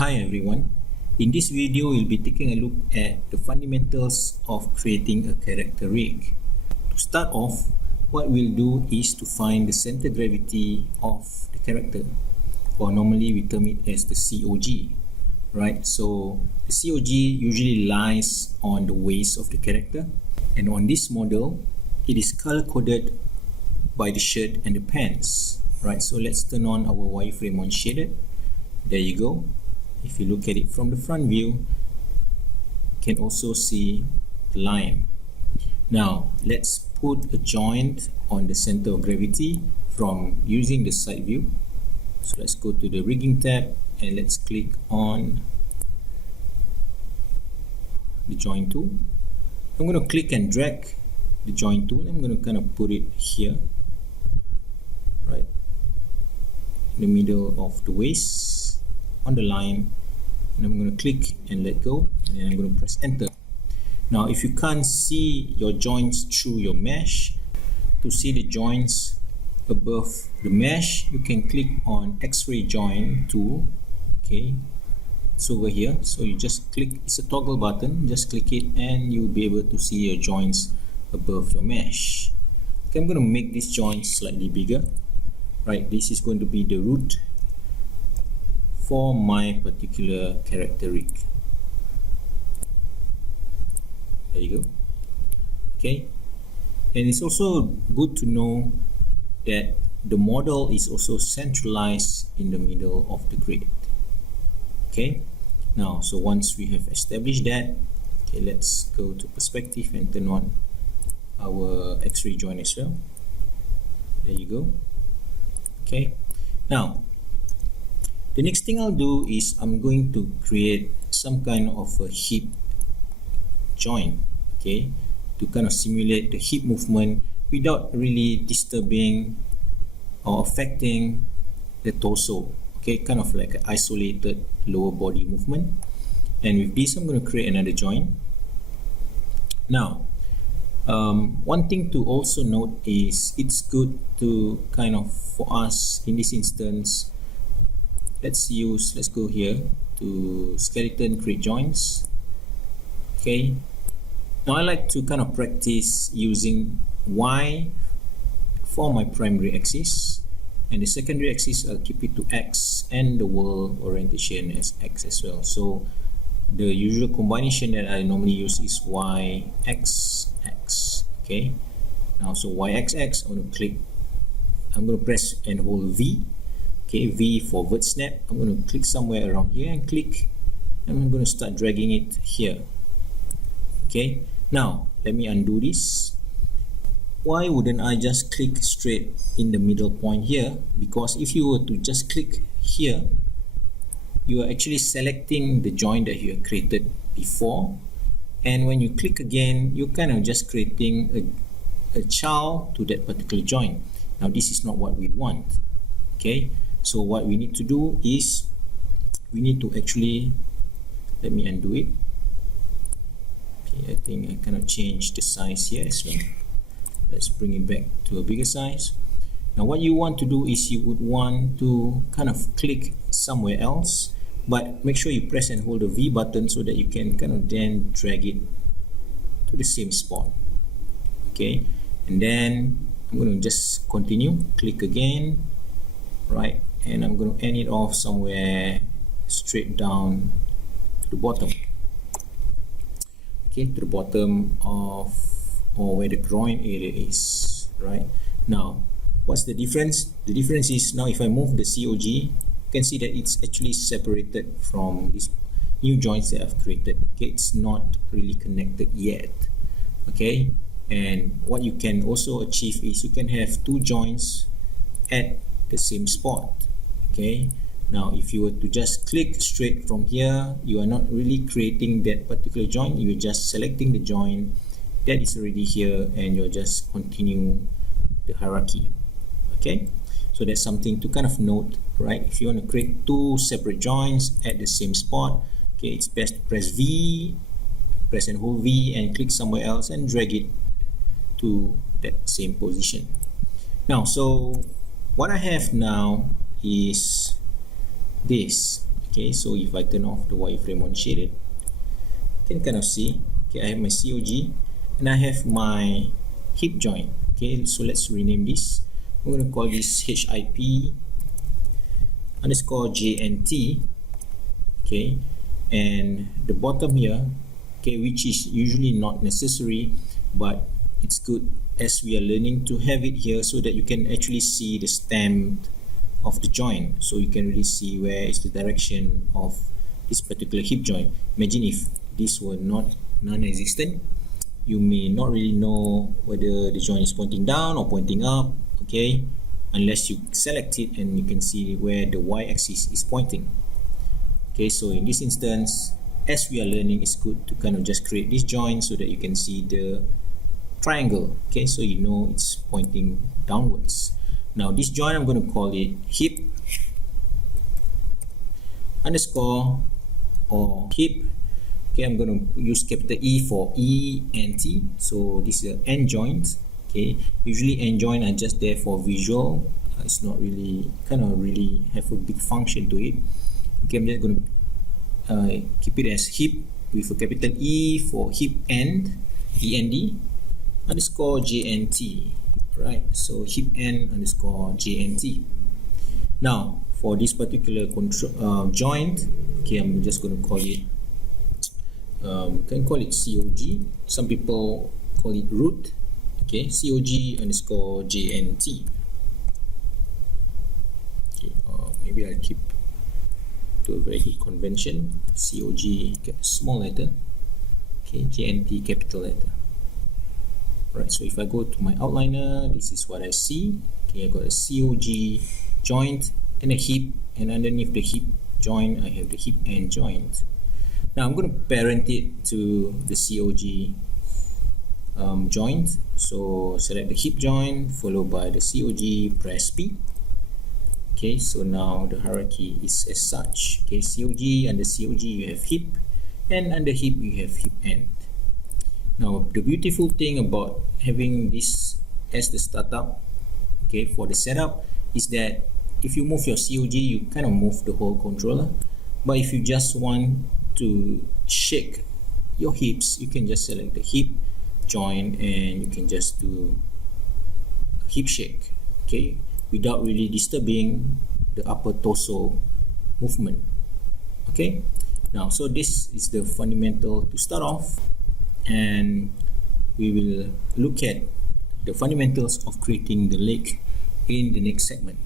Hi everyone, in this video we'll be taking a look at the fundamentals of creating a character rig. To start off, what we'll do is to find the center gravity of the character, or normally we term it as the COG, right? So the COG usually lies on the waist of the character, and on this model it is color coded by the shirt and the pants, right? So let's turn on our wireframe on shaded. There you go. If you look at it from the front view, you can also see the line. Now let's put a joint on the center of gravity from using the side view. So let's go to the rigging tab and let's click on the joint tool. I'm going to click and drag the joint tool. I'm going to kind of put it here, right in the middle of the waist on the line, and I'm going to click and let go, and then I'm going to press enter. Now if you can't see your joints through your mesh, to see the joints above the mesh, you can click on X-ray join tool. Okay, it's over here, so you just click, it's a toggle button, just click it and you'll be able to see your joints above your mesh. Okay, I'm going to make this joint slightly bigger, right? This is going to be the root for my particular character rig. There you go. Okay, and it's also good to know that the model is also centralized in the middle of the grid. Okay, now so once we have established that, okay, let's go to perspective and turn on our X-ray joint as well. There you go. Okay, now the next thing I'll do is I'm going to create some kind of a hip joint, okay, to kind of simulate the hip movement without really disturbing or affecting the torso. Okay, kind of like an isolated lower body movement. And with this, I'm going to create another joint. Now, one thing to also note is it's good to kind of, for us in this instance, let's go here to skeleton, create joints. Okay, now I like to kind of practice using Y for my primary axis, and the secondary axis I'll keep it to X, and the world orientation as X as well. So the usual combination that I normally use is Y, X, X. Okay, now so Y, X, X, I'm going to press and hold V. Okay, V for vert snap. I'm going to click somewhere around here and click, and I'm going to start dragging it here. Okay, now let me undo this. Why wouldn't I just click straight in the middle point here? Because if you were to just click here, you are actually selecting the joint that you have created before, and when you click again, you're kind of just creating a child to that particular joint. Now this is not what we want. Okay, so what we need to do is we need to actually, let me undo it. Okay, I think I kind of changed the size here as well. Let's bring it back to a bigger size. Now what you want to do is you would want to kind of click somewhere else, but make sure you press and hold the V button so that you can kind of then drag it to the same spot. Okay, and then I'm going to just continue, click again, right, and I'm going to end it off somewhere straight down to the bottom. Okay, to the bottom of, or where the groin area is, right? Now what's the difference? The difference is now if I move the COG, you can see that it's actually separated from these new joints that I've created. Okay, it's not really connected yet. Okay, and what you can also achieve is you can have two joints at the same spot. Okay, now if you were to just click straight from here, you are not really creating that particular joint, you're just selecting the joint that is already here and you're just continue the hierarchy. Okay, so that's something to kind of note, right? If you want to create two separate joints at the same spot, okay, it's best to press V, press and hold V and click somewhere else and drag it to that same position. Now so what I have now is this. Okay, so if I turn off the wireframe on shaded, you can kind of see, okay, I have my COG and I have my hip joint. Okay, so let's rename this. I'm going to call this HIP underscore JNT. Okay, and the bottom here, okay, which is usually not necessary, but it's good as we are learning to have it here so that you can actually see the stamp of the joint, so you can really see where is the direction of this particular hip joint. Imagine if this were not non-existent, you may not really know whether the joint is pointing down or pointing up, okay, unless you select it and you can see where the y-axis is pointing. Okay, so in this instance, as we are learning, it's good to kind of just create this joint so that you can see the triangle. Okay, so you know it's pointing downwards. Now this joint, I'm going to call it hip underscore or hip. Okay, I'm going to use capital E for E and T. So this is an end joint. Okay, usually end joint are just there for visual. It's not really really have a big function to it. Okay, I'm just going to keep it as hip with a capital E for hip end, END underscore JNT. Right, so hip end underscore JNT. Now for this particular joint, okay, I'm just going to call it can call it COG. Some people call it root. Okay, COG underscore JNT. Okay, maybe I'll keep to a very good convention. COG small letter. Okay, JNT capital letter. Right, so if I go to my outliner, this is what I see. Okay, I got a COG joint and a hip, and underneath the hip joint, I have the hip end joint. Now I'm going to parent it to the COG joint. So select the hip joint followed by the COG, press P. Okay, so now the hierarchy is as such. Okay, COG, under COG you have hip, and under hip you have hip end. Now the beautiful thing about having this as the startup, okay, for the setup, is that if you move your COG, you kind of move the whole controller. But if you just want to shake your hips, you can just select the hip joint and you can just do a hip shake, okay, without really disturbing the upper torso movement. Okay, now so this is the fundamental to start off, and we will look at the fundamentals of creating the leg in the next segment.